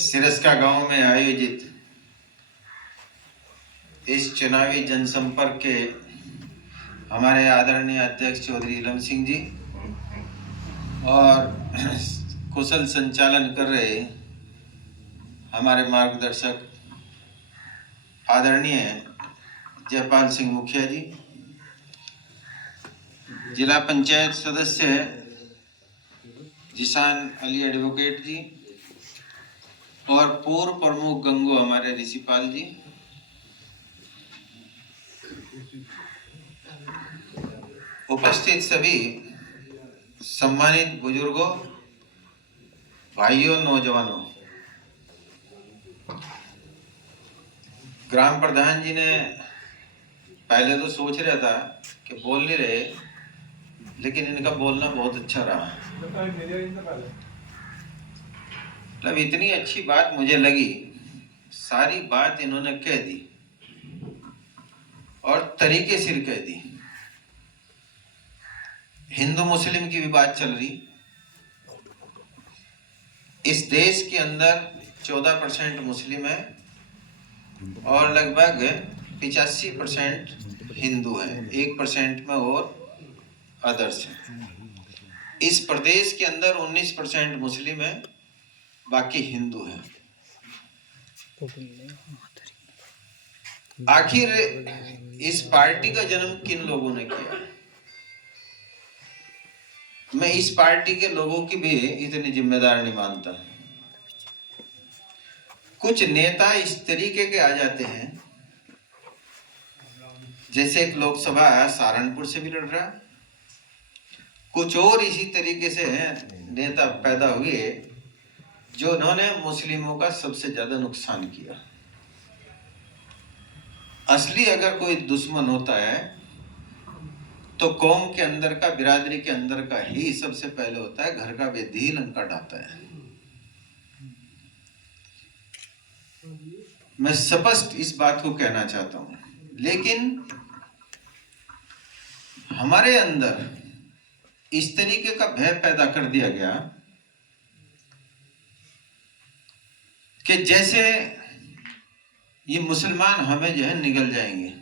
सिरस्का गांव में आयोजित इस चुनावी जनसंपर्क के हमारे आदरणीय अध्यक्ष चौधरी इलम सिंह जी और कुशल संचालन कर रहे हमारे मार्गदर्शक आदरणीय जयपाल सिंह मुखिया जी, जिला पंचायत सदस्य जिसान अली एडवोकेट जी और पूर्व प्रमुख गंगू हमारे ऋषिपाल जी, उपस्थित सभी सम्मानित बुजुर्गों, भाइयों, नौजवानों, ग्राम प्रधान जी ने पहले तो सोच रहा था कि बोल नहीं रहे, लेकिन इनका बोलना बहुत अच्छा रहा। मतलब इतनी अच्छी बात मुझे लगी, सारी बात इन्होंने कह दी और तरीके से कह दी। हिंदू मुस्लिम की भी बात चल रही। इस देश के अंदर 14% मुस्लिम है और लगभग 85% हिंदू है, 1% में और अदर्स है। इस प्रदेश के अंदर 19% मुस्लिम है, बाकी हिंदू है। आखिर इस पार्टी का जन्म किन लोगों ने किया? मैं इस पार्टी के लोगों की भी इतनी जिम्मेदार नहीं मानता। कुछ नेता इस तरीके के आ जाते हैं, जैसे एक लोकसभा सहारनपुर से भी लड़ रहा, कुछ और इसी तरीके से नेता पैदा हुए जो उन्होंने मुस्लिमों का सबसे ज्यादा नुकसान किया। असली अगर कोई दुश्मन होता है तो कौम के अंदर का, बिरादरी के अंदर का ही सबसे पहले होता है। घर का बेदी लंका ढाता है। मैं स्पष्ट इस बात को कहना चाहता हूं, लेकिन हमारे अंदर इस तरीके का भय पैदा कर दिया गया कि जैसे ये मुसलमान हमें जो है निगल जाएंगे।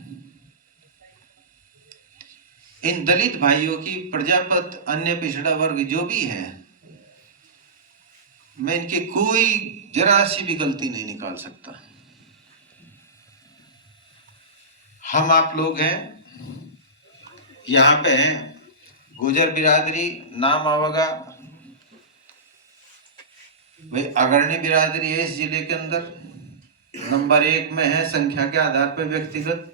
इन दलित भाइयों की, प्रजापत, अन्य पिछड़ा वर्ग जो भी है, मैं इनकी कोई जरा सी भी गलती नहीं निकाल सकता। हम आप लोग हैं, यहाँ पे गुजर बिरादरी नाम आवेगा, भाई अग्रणी बिरादरी है इस जिले के अंदर, नंबर 1 में है संख्या के आधार पर व्यक्तिगत।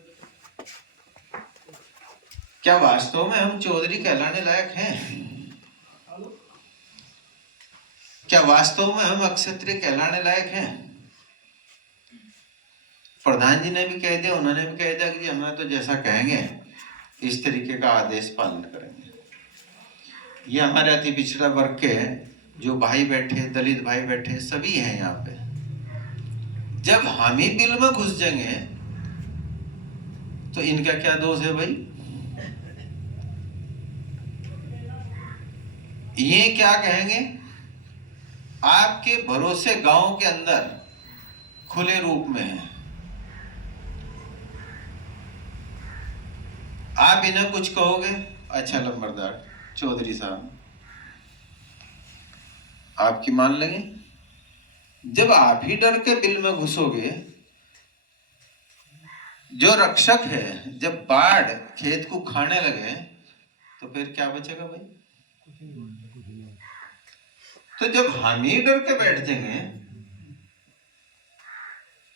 क्या वास्तव में हम चौधरी कहलाने लायक हैं? क्या वास्तव में हम अक्षत्रिय कहलाने लायक हैं? प्रधान जी ने भी कह दिया, उन्होंने भी कह दिया कि हमें तो जैसा कहेंगे इस तरीके का आदेश पालन करेंगे। ये हमारे अति पिछड़ा वर्ग के जो भाई बैठे, दलित भाई बैठे, सभी हैं यहाँ पे। जब हम ही बिल में घुस जाएंगे तो इनका क्या दोष है भाई? ये क्या कहेंगे? आपके भरोसे गांव के अंदर खुले रूप में है, आप इन्हें कुछ कहोगे, अच्छा लंबरदार चौधरी साहब आपकी मान लेंगे। जब आप ही डर के बिल में घुसोगे, जो रक्षक है, जब बाढ़ खेत को खाने लगे तो फिर क्या बचेगा भाई? तो जब हम ही डर के बैठ जाएंगे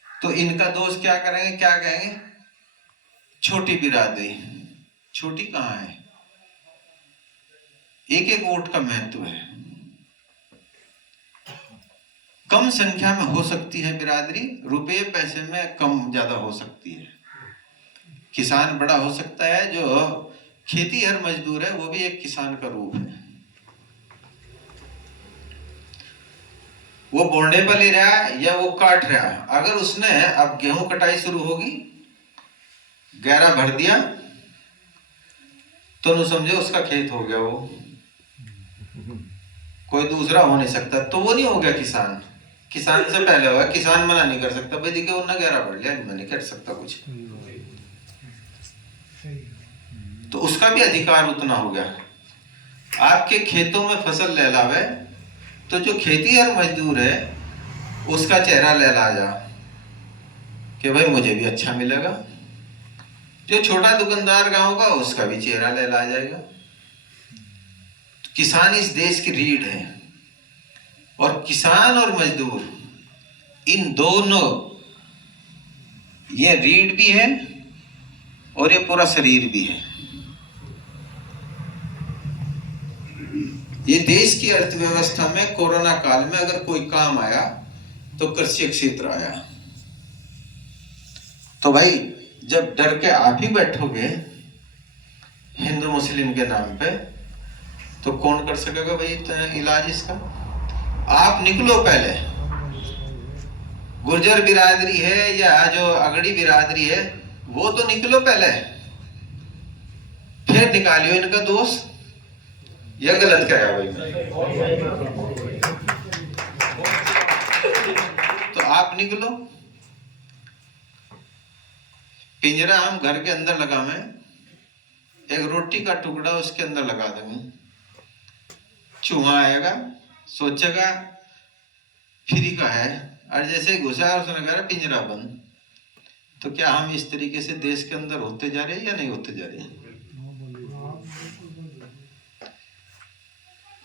तो इनका दोष क्या करेंगे, क्या कहेंगे? छोटी बिरादरी। छोटी कहाँ है? एक एक वोट का महत्व है। कम संख्या में हो सकती है बिरादरी, रुपये पैसे में कम ज्यादा हो सकती है। किसान बड़ा हो सकता है, जो खेती हर मजदूर है वो भी एक किसान का रूप है। वो बोंडे पर ले रहा है या वो काट रहा है, अगर उसने अब गेहूं कटाई शुरू होगी, गहरा भर दिया तो न समझो उसका खेत हो गया। वो कोई दूसरा हो नहीं सकता, तो वो नहीं हो गया किसान। किसान से पहले होगा, किसान मना नहीं कर सकता भाई देखिए उन्होंने गहरा पढ़ लिया, मैं नहीं कर सकता कुछ, तो उसका भी अधिकार उतना हो गया। आपके खेतों में फसल लहलावे तो जो खेतीहर मजदूर है उसका चेहरा लहला जा कि भाई मुझे भी अच्छा मिलेगा, जो छोटा दुकानदार गांव का उसका भी चेहरा लहला जाएगा। तो किसान इस देश की रीढ़ है, और किसान और मजदूर इन दोनों, ये रीढ़ भी है और ये पूरा शरीर भी है। ये देश की अर्थव्यवस्था में कोरोना काल में अगर कोई काम आया तो कृषि क्षेत्र आया। तो भाई जब डर के आप ही बैठोगे हिंदू मुस्लिम के नाम पे, तो कौन कर सकेगा भाई इलाज इसका? आप निकलो पहले, गुर्जर बिरादरी है या जो अगड़ी बिरादरी है वो तो निकलो पहले, फिर निकालियो इनका दोष। यह गलत कराया भाई तो आप निकलो। पिंजरा हम घर के अंदर लगावे, एक रोटी का टुकड़ा उसके अंदर लगा देंगे, चूहा आएगा सोचेगा फ्री का है, और जैसे घुसा और उसने कहा पिंजरा बंद। तो क्या हम इस तरीके से देश के अंदर होते जा रहे हैं या नहीं होते जा रहे हैं?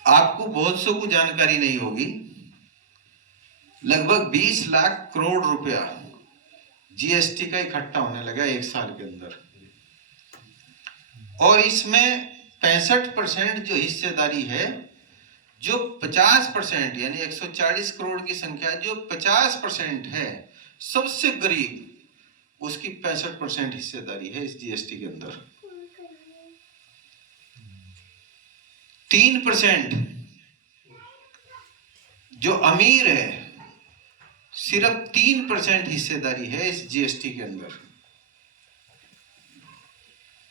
आपको बहुत सौ को जानकारी नहीं होगी, लगभग 20 लाख करोड़ रुपया जीएसटी का इकट्ठा होने लगा एक साल के अंदर, और इसमें 65% जो हिस्सेदारी है, जो 50% यानी 140 करोड़ की संख्या जो 50% है सबसे गरीब, उसकी 65% हिस्सेदारी है इस जीएसटी के अंदर। 3% जो अमीर है, सिर्फ 3% हिस्सेदारी है इस जीएसटी के अंदर,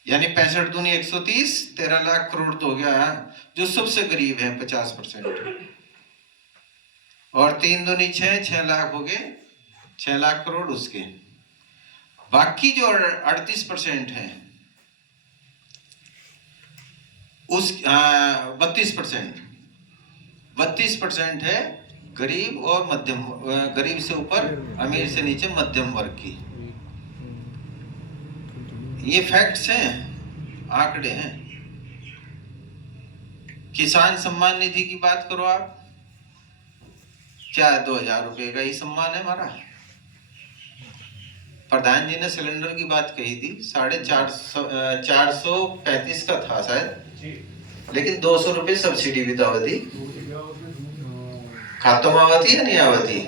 यानी 65 दूनी 130, 13 लाख करोड़ तो हो गया जो सबसे गरीब है 50%, और 3 दूनी 6 लाख हो गए, 6 लाख करोड़ उसके। बाकी जो 38% है उस 32% है गरीब और मध्यम, गरीब से ऊपर अमीर से नीचे मध्यम वर्ग की। ये फैक्ट्स हैं, आंकड़े हैं। किसान सम्मान निधि की बात करो आप, क्या 2000 रुपए का ही सम्मान है हमारा? प्रधान जी ने सिलेंडर की बात कही थी, 435 का था शायद, लेकिन 200 रुपए सब्सिडी भी तो आवती, खातों में आवती है नहीं आवती?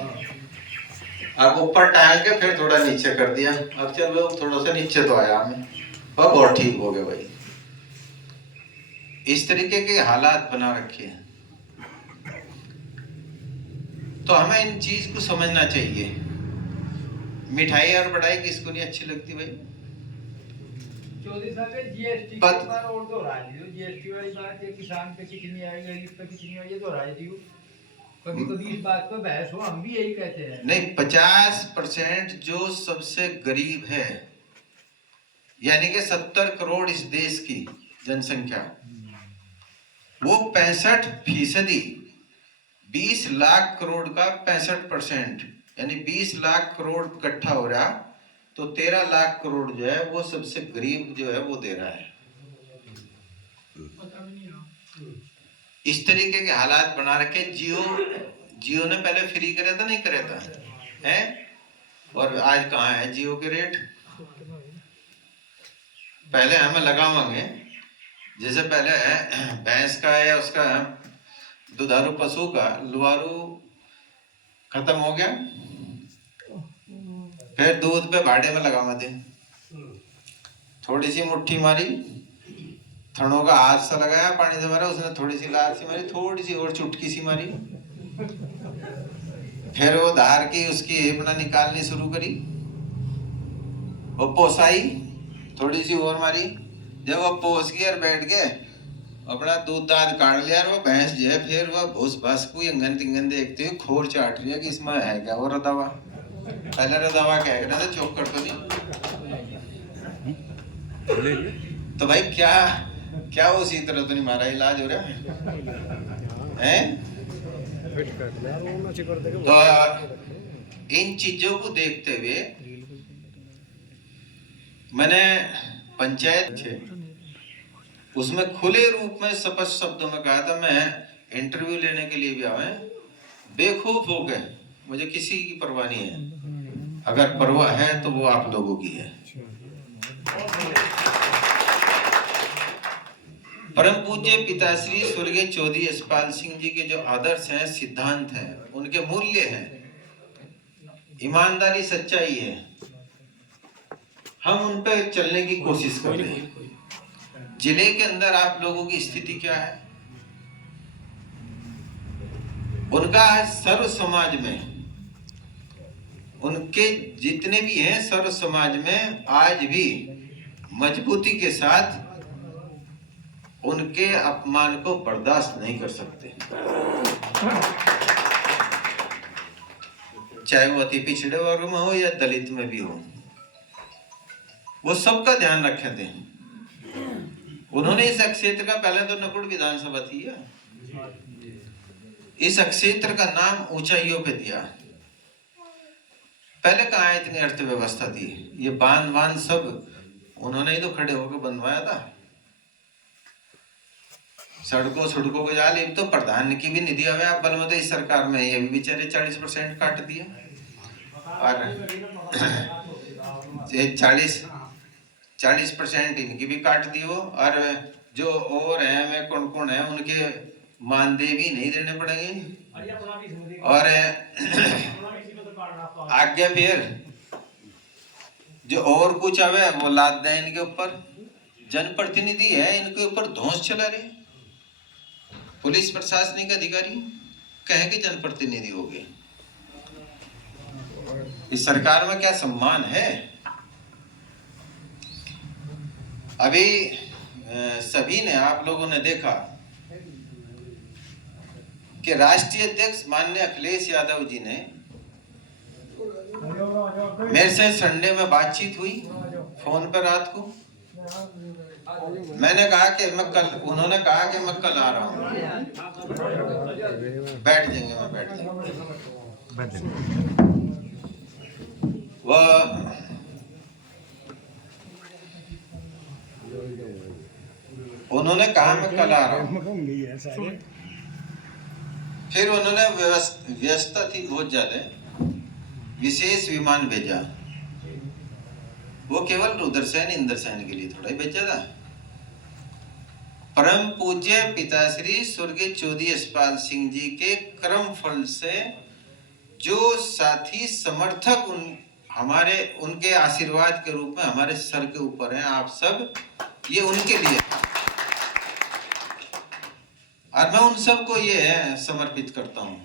अब ऊपर टांग के फिर थोड़ा नीचे कर दिया, अब चलो थोड़ा सा नीचे तो आया हमें, अब और ठीक हो गया भाई। इस तरीके के हालात बना रखे हैं, तो हमें इन चीज को समझना चाहिए। मिठाई और बढ़ाई किसको नहीं अच्छी लगती भाई? चौधरी साहब जीएसटी पर और तो राजी, जीएसटी वाली बात है, किसान पे कितनी आई, गरीब पे कितनी आई, ये तो राजी हो। कभी कभी इस बात पर बहस हो, हम भी यही कहते हैं। नहीं, 50% जो सबसे गरीब है, यानी कि 70 करोड़ इस देश की जनसंख्या, वो 65%, 20 लाख करोड़ का 65%, यानी 20 लाख करोड़ इकट्ठा हो रहा, तो 13 लाख करोड़ जो है वो सबसे गरीब जो है वो दे रहा है। इस तरीके के हालात बना रखे। जियो ने पहले फ्री करे था, नहीं करे था है, और आज कहाँ है जियो के रेट? पहले हमें लगावांगे, जैसे पहले भैंस का या उसका दुधारू पशु का लुहारू खत्म हो गया, फिर दूध पे भाड़े में लगावा दे, थोड़ी सी मुट्ठी मारी, थनों का हाथ सा लगाया, पानी से मारा, उसने थोड़ी सी लार सी मारी, थोड़ी सी और चुटकी सी मारी, फिर वो धार की उसकी अपना निकालनी शुरू करी, वो पोसाई, थोड़ी सी और मारी, जब वो पोस गई और बैठ गए अपना दूध दाद काट लिया और वो भैंस जो है फिर वह भूस भास को अंगन तिंगन देखते हुए खोर चाट रही है कि इसमें है क्या वो रदावा। पहले रदावा कह रहा था चौकड़ तो नहीं। तो भाई क्या क्या उसी तरह तो नहीं मारा इलाज हो रहा है? तो इन चीजों को देखते हुए मैंने पंचायत उसमें खुले रूप में स्पष्ट शब्दों में कहा था, मैं इंटरव्यू लेने के लिए भी आए बेखौफ हो गए, मुझे किसी की परवाह नहीं है, अगर परवाह है तो वो आप लोगों की है। परम पूज्य पिताश्री स्वर्गीय चौधरी यशपाल सिंह जी के जो आदर्श हैं, सिद्धांत हैं, उनके मूल्य हैं, ईमानदारी, सच्चाई है, हम उन पर चलने की कोशिश कर रहे हैं। जिले के अंदर आप लोगों की स्थिति क्या है? उनका सर्व समाज में, उनके जितने भी हैं सर्व समाज में आज भी मजबूती के साथ उनके अपमान को बर्दाश्त नहीं कर सकते, चाहे वो अति पिछड़े वर्ग में हो या दलित में भी हो, वो सबका ध्यान रखे थे। उन्होंने इस क्षेत्र का, पहले तो नकुड़ विधानसभा थी, इस क्षेत्र का नाम ऊंचाइयों पे दिया। पहले कहाँ इतनी अर्थव्यवस्था थी? ये बांध सब उन्होंने ही तो खड़े होकर बनवाया था। सड़कों के जाल, एक तो प्रधान की भी निधि आवे आप बल में, तो इस सरकार में ये भी बेचारे 40% काट दिए, और 40% इनकी भी काट दी वो, और जो और है मैं कौन है उनके मानदेय भी नहीं देने पड़ेंगे, और आगे फिर जो और कुछ आवे वो लाद दें इनके ऊपर। जनप्रतिनिधि है, इनके ऊपर धौंस चला रहे, पुलिस प्रशासनिक अधिकारी कहे कि जनप्रतिनिधि हो गए। इस सरकार में क्या सम्मान है? अभी सभी ने, आप लोगों ने देखा कि राष्ट्रीय अध्यक्ष माननीय अखिलेश यादव जी ने मेरे से संडे में बातचीत हुई फोन पर रात को। मैंने कहा कि मैं कल, उन्होंने कहा कि मैं कल आ रहा हूँ, बैठ जाएंगे, मैं बैठ जाएंगे। वह उन्होंने कहा मैं कल आ रहा हूँ, फिर उन्होंने व्यवस्था थी बहुत ज्यादा, विशेष विमान भेजा, वो केवल रुद्रसेन इंद्रसेन के लिए थोड़ा ही भेजा था। परम पूज्य पिताश्री स्वर्गीय चौधरी यशपाल सिंह जी के कर्म फल से जो साथी समर्थक हमारे, उनके आशीर्वाद के रूप में हमारे सर के ऊपर हैं आप सब, ये उनके लिए, और मैं उन सबको ये समर्पित करता हूँ,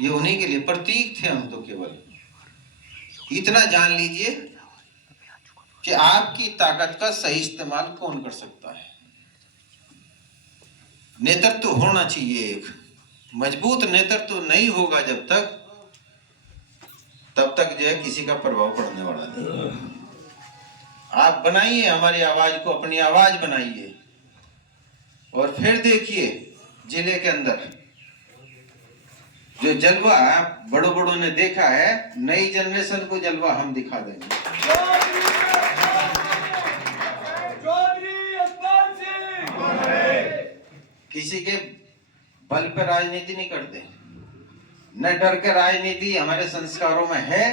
ये उन्हीं के लिए प्रतीक थे। हम तो केवल इतना जान लीजिए कि आपकी ताकत का सही इस्तेमाल कौन कर सकता है। नेतृत्व होना चाहिए, एक मजबूत नेतृत्व नहीं होगा जब तक, तब तक जो है किसी का प्रभाव पड़ने वाला नहीं। आप बनाइए हमारी आवाज को, अपनी आवाज बनाइए, और फिर देखिए जिले के अंदर जो जलवा बड़ों ने देखा है, नई जनरेशन को जलवा हम दिखा देंगे। किसी के बल पर राजनीति नहीं करते, न डर के राजनीति हमारे संस्कारों में है,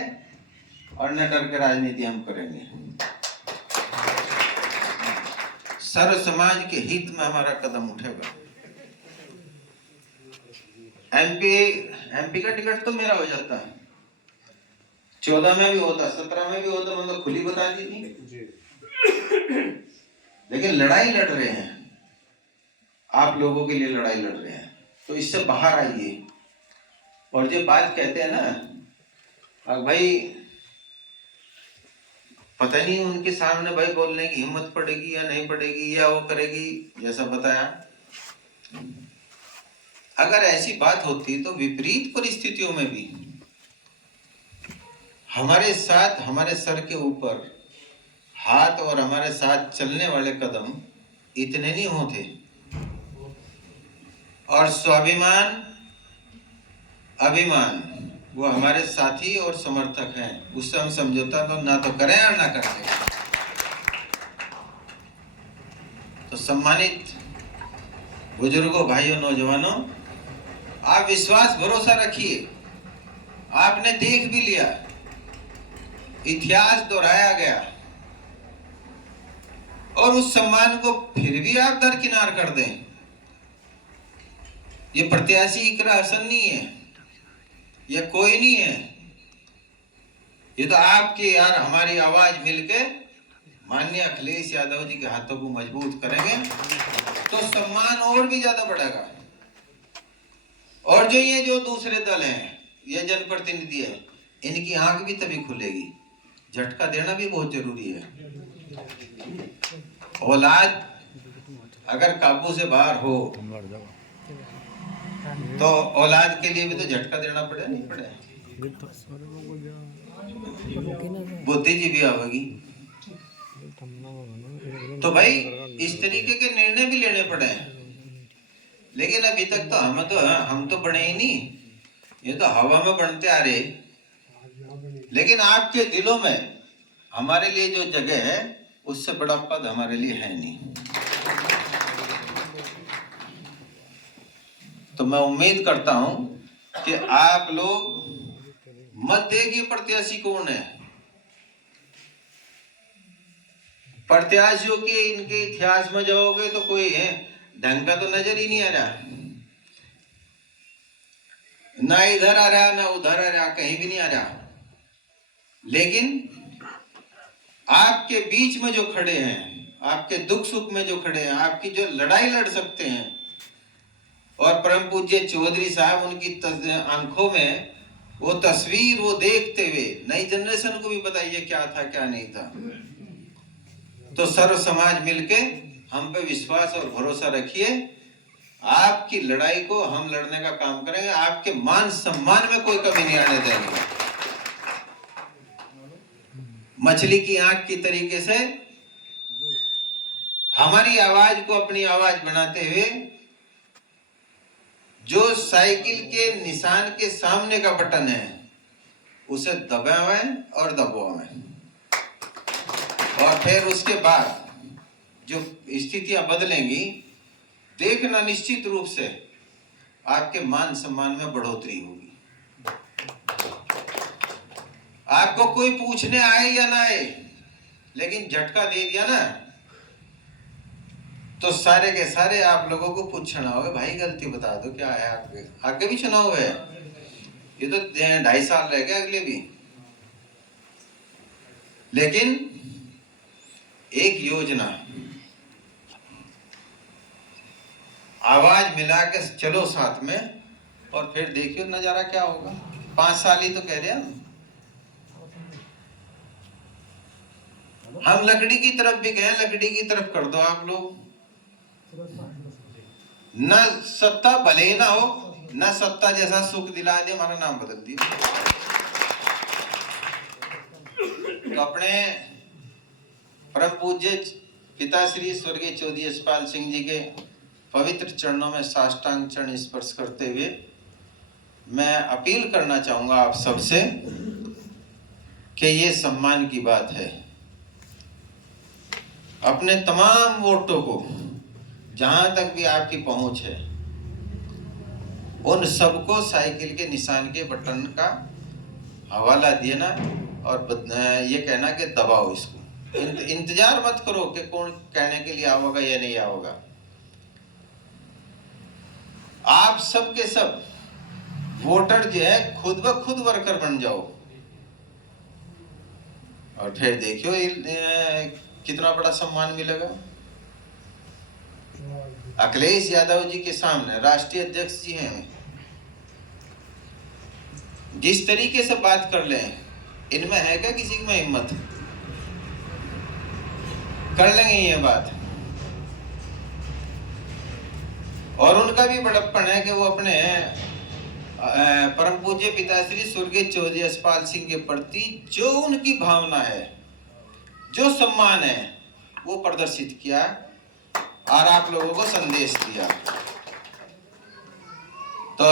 और न डर के राजनीति हम करेंगे। सर्व समाज के हित में हमारा कदम उठेगा। एमपी का टिकट तो मेरा हो जाता है, 14 में भी होता, 17 में भी होता, मतलब खुली बता दी थी, लेकिन लड़ाई लड़ रहे हैं, आप लोगों के लिए लड़ाई लड़ रहे हैं, तो इससे बाहर आइए। और जो बात कहते हैं ना, भाई पता नहीं उनके सामने भाई बोलने की हिम्मत पड़ेगी या नहीं पड़ेगी, या वो करेगी जैसा बताया। अगर ऐसी बात होती तो विपरीत परिस्थितियों में भी हमारे साथ, हमारे सर के ऊपर हाथ और हमारे साथ चलने वाले कदम इतने नहीं होते, और स्वाभिमान, अभिमान वो हमारे साथी और समर्थक हैं, उससे हम समझौता तो ना तो करें और ना करें। तो सम्मानित बुजुर्गों, भाइयों, नौजवानों, आप विश्वास भरोसा रखिए। आपने देख भी लिया, इतिहास दोहराया गया, और उस सम्मान को फिर भी आप दरकिनार कर दें, ये प्रत्याशी इकरा हसन नहीं है, ये कोई नहीं है, ये तो आपकी यार हमारी आवाज मिलके माननीय अखिलेश यादव जी के हाथों को मजबूत करेंगे तो सम्मान और भी ज्यादा बढ़ेगा। और जो दूसरे दल हैं, ये जनप्रतिनिधि है, इनकी आंख भी तभी खुलेगी। झटका देना भी बहुत जरूरी है। औलाद अगर काबू से बाहर हो तो औलाद के लिए भी तो झटका देना पड़े, नहीं पड़े, बुद्धिजीवी आवेगी। तो भाई इस तरीके के निर्णय भी लेने पड़े हैं, लेकिन अभी तक तो हम तो बने ही नहीं, ये तो हवा में बनते आ रहे। लेकिन आपके दिलों में हमारे लिए जो जगह है, उससे बड़ा पद हमारे लिए है नहीं। तो मैं उम्मीद करता हूं कि आप लोग मत देखिए प्रत्याशी कौन है, प्रत्याशियों के इनके इतिहास में जाओगे तो कोई है ढंग का तो नजर ही नहीं आ रहा, ना इधर आ रहा ना उधर आ रहा, कहीं भी नहीं आ रहा। लेकिन आपके बीच में जो खड़े हैं, आपके दुख सुख में जो खड़े हैं, आपकी जो लड़ाई लड़ सकते हैं, और परम पूज्य चौधरी साहब उनकी आंखों में वो तस्वीर वो देखते हुए नई जनरेशन को भी बताइए क्या था क्या नहीं था। तो सर्व समाज मिलके हम पे विश्वास और भरोसा रखिए, आपकी लड़ाई को हम लड़ने का काम करेंगे, आपके मान सम्मान में कोई कमी नहीं आने देंगे। मछली की आंख की तरीके से हमारी आवाज को अपनी आवाज बनाते हुए जो साइकिल के निशान के सामने का बटन है उसे दबाएं और दबाएं, और फिर उसके बाद जो स्थितियां बदलेंगी, देखना निश्चित रूप से आपके मान सम्मान में बढ़ोतरी होगी। आपको कोई पूछने आए या ना आए, लेकिन झटका दे दिया ना तो सारे के सारे आप लोगों को पूछना होगा, भाई गलती बता दो क्या है। आगे भी चुनाव है, ये तो 2.5 साल रह गए अगले भी। लेकिन एक योजना, आवाज मिला के चलो साथ में, और फिर देखियो नजारा क्या होगा। 5 साल ही तो कह रहे हैं हम लकड़ी की तरफ भी गए, लकड़ी की तरफ कर दो आप लोग। न सत्ता भले ही ना हो, न सत्ता जैसा सुख दिला दे, हमारा नाम बदल दिए। तो अपने परम पूज्य पिता श्री स्वर्गीय चौधरी यशपाल सिंह जी के पवित्र चरणों में साष्टांग चरण स्पर्श करते हुए मैं अपील करना चाहूंगा आप सबसे कि ये सम्मान की बात है। अपने तमाम वोटों को जहां तक भी आपकी पहुंच है, उन सबको साइकिल के निशान के बटन का हवाला देना और ये कहना कि दबाओ इसको। इंतजार मत करो कि कौन कहने के लिए आओगा या नहीं आओगा। आप सब के सब वोटर जो है खुद ब खुद वर्कर बन जाओ, और फिर देखियो कितना बड़ा सम्मान मिलेगा। अखिलेश यादव जी के सामने राष्ट्रीय अध्यक्ष जी हैं, जिस तरीके से बात कर ले, इनमें है क्या किसी में हिम्मत? कर लेंगे ये बात। और उनका भी बड़प्पन है कि वो अपने परम पूज्य पिताश्री स्वर्गीय चौधरी यशपाल सिंह के प्रति जो उनकी भावना है, जो सम्मान है, वो प्रदर्शित किया और आप लोगों को संदेश दिया। तो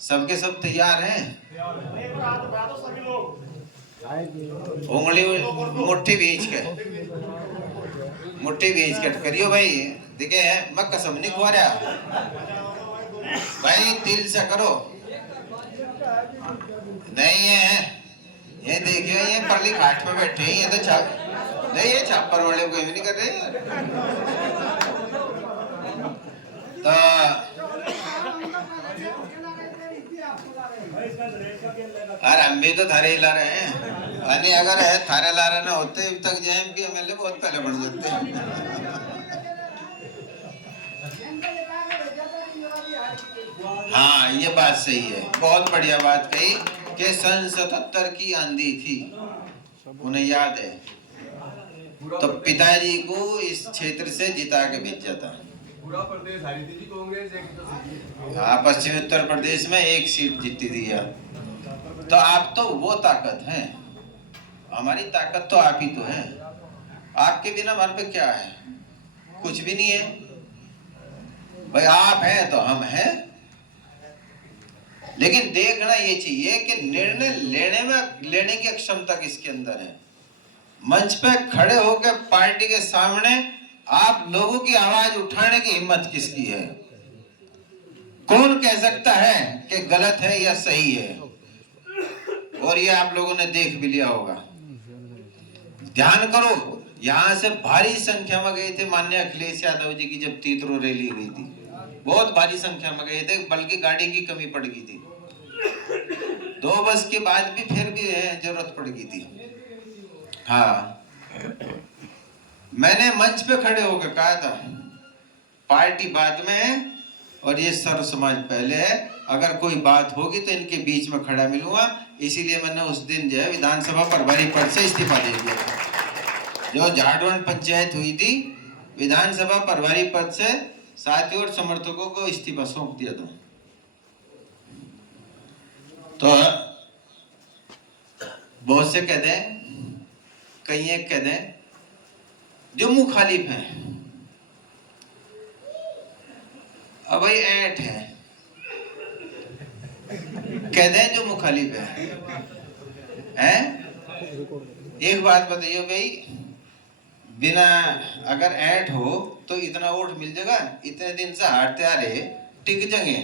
सबके सब तैयार हैं? उंगली मुट्ठी बीच के करियो भाई। देखे मैं कसम नहीं खो रहा भाई, दिल से करो। नहीं है ये देखियो, ये परली घाट पे बैठे हैं, ये तो नहीं, ये छापर वाले कोई भी नहीं कर रहे। तो अरे हम भी तो थारे ही ला रहे हैं, अरे अगर है थारे ला रहे ना होते अभी तक जेएम के एमएलए बहुत पहले बन जाते। हाँ ये बात सही है, बहुत बढ़िया बात कही कि सन 77 की आंधी थी, उन्हें याद है। तो पिताजी को इस क्षेत्र से जिता के भेजा था। पूरा प्रदेश हारी थी कांग्रेस, हाँ पश्चिमी उत्तर प्रदेश में एक सीट जीती थी। तो आप तो वो ताकत है, हमारी ताकत तो आप ही तो है। आपके बिना हमारे पे क्या है? कुछ भी नहीं है भाई, आप हैं तो हम हैं। लेकिन देखना ये चाहिए कि निर्णय लेने की क्षमता किसके अंदर है। मंच पे खड़े होकर पार्टी के सामने आप लोगों की आवाज उठाने की हिम्मत किसकी है? कौन कह सकता है कि गलत है या सही है? और ये आप लोगों ने देख भी लिया होगा। ध्यान करो, यहां से भारी संख्या में गए थे माननीय अखिलेश यादव जी की जब तीतरो रैली हुई थी, बहुत भारी संख्या में गए थे, बल्कि गाड़ी की कमी पड़ गई थी। 2 बस के बाद भी फिर भी जरूरत पड़ गई थी। हाँ मैंने मंच पे खड़े होकर कहा था पार्टी बाद में है और ये सर्व समाज पहले है, अगर कोई बात होगी तो इनके बीच में खड़ा मिलूंगा। इसीलिए मैंने उस दिन जो है विधानसभा प्रभारी पद से इस्तीफा दे दिया था। जो झाड़वंड पंचायत हुई थी, विधानसभा प्रभारी पद से साथियों और समर्थकों को इस्तीफा सौंप दिया था। तो बहुत से कह दें, कई एक कह दें जो मुखालिफ हैं, अब भाई ऐठ है, कह दें जो मुखालिफ है? एक बात बताइए भाई, बिना अगर ऐठ हो तो इतना वोट मिल जाएगा? इतने दिन से हारते आ रहे टिक जाएंगे।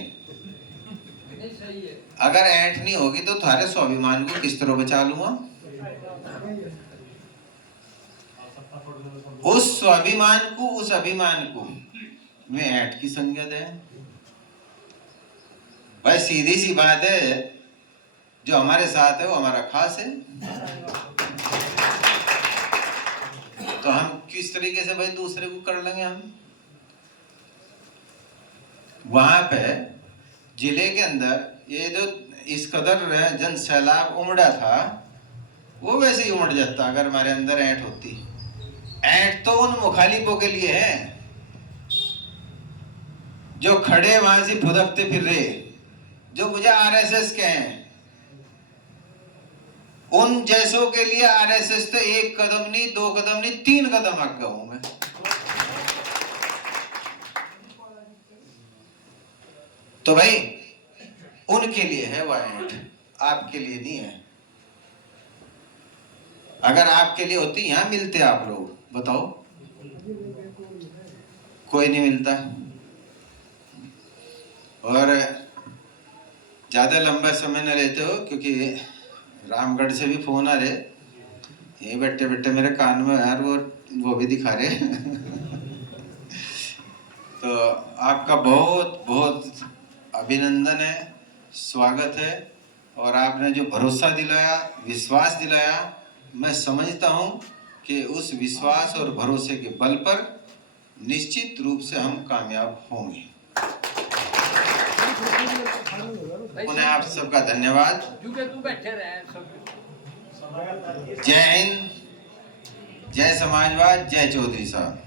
अगर ऐठ नहीं होगी तो तुम्हारे स्वाभिमान को किस तरह बचा लूंगा? उस स्वाभिमान को, उस अभिमान को में ऐठ की संगत है भाई। सीधी सी बात है, जो हमारे साथ है वो हमारा खास है। तो हम किस तरीके से भाई दूसरे को कर लेंगे? हम वहां पे जिले के अंदर ये जो इस कदर जन सैलाब उमड़ा था, वो वैसे ही उमड़ जाता अगर हमारे अंदर ऐंठ होती। ऐंठ तो उन मुखालिफों के लिए है जो खड़े वहां से फुदकते फिर रहे, जो मुझे आरएसएस के हैं। उन जैसों के लिए आरएसएस तो 1 कदम नहीं, 2 कदम नहीं, 3 कदम आगे हूं मैं। तो भाई उनके लिए है वो ऐंठ, आपके लिए नहीं है। अगर आपके लिए होती यहां मिलते आप लोग, बताओ? कोई नहीं मिलता। और ज्यादा लंबा समय न लेते हो, क्योंकि रामगढ़ से भी फोन आ रहे, ये बैठे बैठे मेरे कान में यार वो भी दिखा रहे। तो आपका बहुत बहुत अभिनंदन है, स्वागत है। और आपने जो भरोसा दिलाया, विश्वास दिलाया, मैं समझता हूं कि उस विश्वास और भरोसे के बल पर निश्चित रूप से हम कामयाब होंगे। उन्हें आप सबका धन्यवाद। जय हिंद, जय समाजवाद, जय चौधरी साहब।